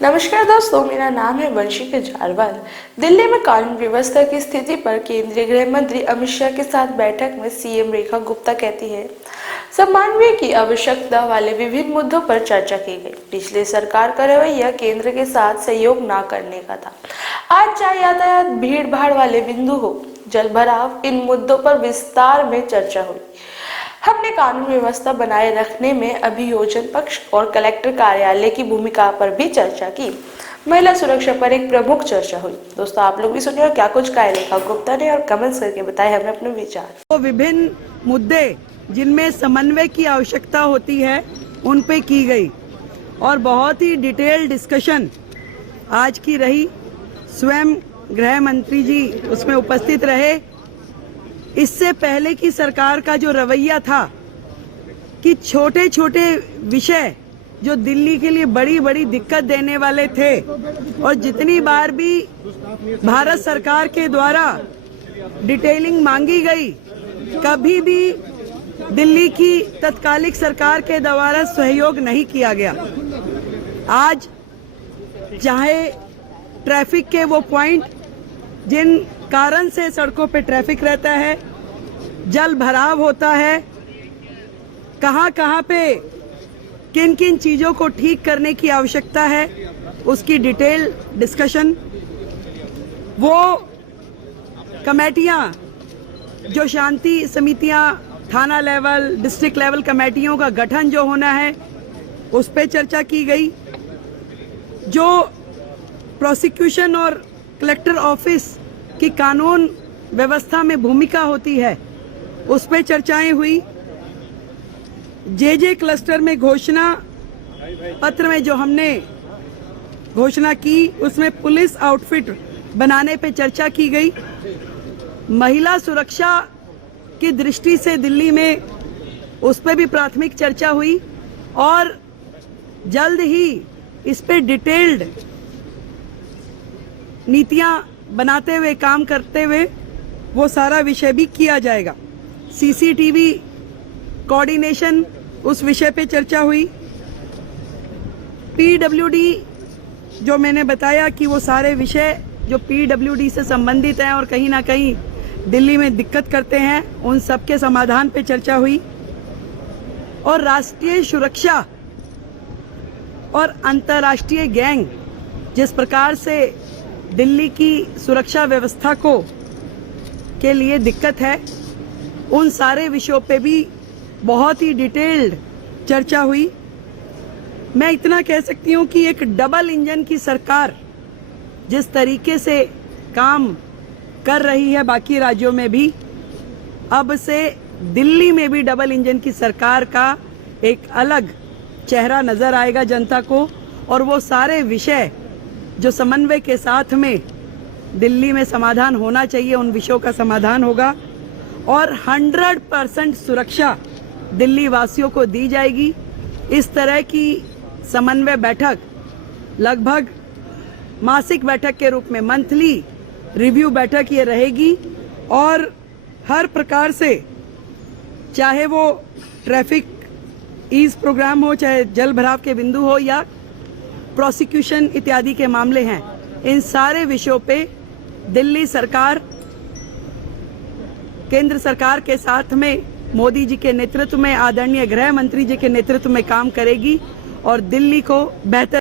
नमस्कार दोस्तों, मेरा नाम है वंशी जारवाल। दिल्ली में कानून व्यवस्था की स्थिति पर केंद्रीय गृह मंत्री अमित शाह के साथ बैठक में सीएम रेखा गुप्ता कहती है, समन्वय की आवश्यकता वाले विभिन्न मुद्दों पर चर्चा की गई। पिछली सरकार का रवैया केंद्र के साथ सहयोग न करने का था। आज चाहे यातायात, भीड़ भाड़ वाले बिंदु हो, जल भराव, इन मुद्दों पर विस्तार में चर्चा हुई। हमने कानून व्यवस्था बनाए रखने में अभियोजन पक्ष और कलेक्टर कार्यालय की भूमिका पर भी चर्चा की। महिला सुरक्षा पर एक प्रमुख चर्चा हुई। दोस्तों, आप लोग भी सुनिए और क्या कुछ कहा रेखा गुप्ता ने और कमेंट्स करके बताए हमें अपने विचार। तो विभिन्न मुद्दे जिनमें समन्वय की आवश्यकता होती है उन पे की गई और बहुत ही डिटेल डिस्कशन आज की रही। स्वयं गृह मंत्री जी उसमें उपस्थित रहे। इससे पहले की सरकार का जो रवैया था कि छोटे छोटे विषय जो दिल्ली के लिए बड़ी बड़ी दिक्कत देने वाले थे और जितनी बार भी भारत सरकार के द्वारा डिटेलिंग मांगी गई, कभी भी दिल्ली की तत्कालिक सरकार के द्वारा सहयोग नहीं किया गया। आज चाहे ट्रैफिक के वो पॉइंट जिन कारण से सड़कों पे ट्रैफिक रहता है, जल भराव होता है, कहां कहां पे किन किन चीजों को ठीक करने की आवश्यकता है, उसकी डिटेल डिस्कशन। वो कमेटियां जो शांति समितियां, थाना लेवल, डिस्ट्रिक्ट लेवल कमेटियों का गठन जो होना है, उस पे चर्चा की गई। जो प्रोसिक्यूशन और कलेक्टर ऑफिस की कानून व्यवस्था में भूमिका होती है, उस पे चर्चाएं हुई। जे क्लस्टर में घोषणा पत्र में जो हमने घोषणा की, उसमें पुलिस आउटफिट बनाने पे चर्चा की गई। महिला सुरक्षा की दृष्टि से दिल्ली में उस पे भी प्राथमिक चर्चा हुई और जल्द ही इस पे डिटेल्ड नीतियां बनाते हुए, काम करते हुए वो सारा विषय भी किया जाएगा। सीसीटीवी कोऑर्डिनेशन, उस विषय पे चर्चा हुई। पीडब्ल्यूडी जो मैंने बताया कि वो सारे विषय जो पीडब्ल्यूडी से संबंधित हैं और कहीं ना कहीं दिल्ली में दिक्कत करते हैं, उन सब के समाधान पे चर्चा हुई। और राष्ट्रीय सुरक्षा और अंतर्राष्ट्रीय गैंग जिस प्रकार से दिल्ली की सुरक्षा व्यवस्था को के लिए दिक्कत है, उन सारे विषयों पे भी बहुत ही डिटेल्ड चर्चा हुई। मैं इतना कह सकती हूँ कि एक डबल इंजन की सरकार जिस तरीके से काम कर रही है बाकी राज्यों में भी, अब से दिल्ली में भी डबल इंजन की सरकार का एक अलग चेहरा नजर आएगा जनता को। और वो सारे विषय जो समन्वय के साथ में दिल्ली में समाधान होना चाहिए, उन विषयों का समाधान होगा और 100% सुरक्षा दिल्ली वासियों को दी जाएगी। इस तरह की समन्वय बैठक लगभग मासिक बैठक के रूप में, मंथली रिव्यू बैठक ये रहेगी और हर प्रकार से, चाहे वो ट्रैफिक ईज प्रोग्राम हो, चाहे जल भराव के बिंदु हो या प्रोसिक्यूशन इत्यादि के मामले हैं, इन सारे विषयों पे दिल्ली सरकार केंद्र सरकार के साथ में मोदी जी के नेतृत्व में, आदरणीय गृह मंत्री जी के नेतृत्व में काम करेगी और दिल्ली को बेहतर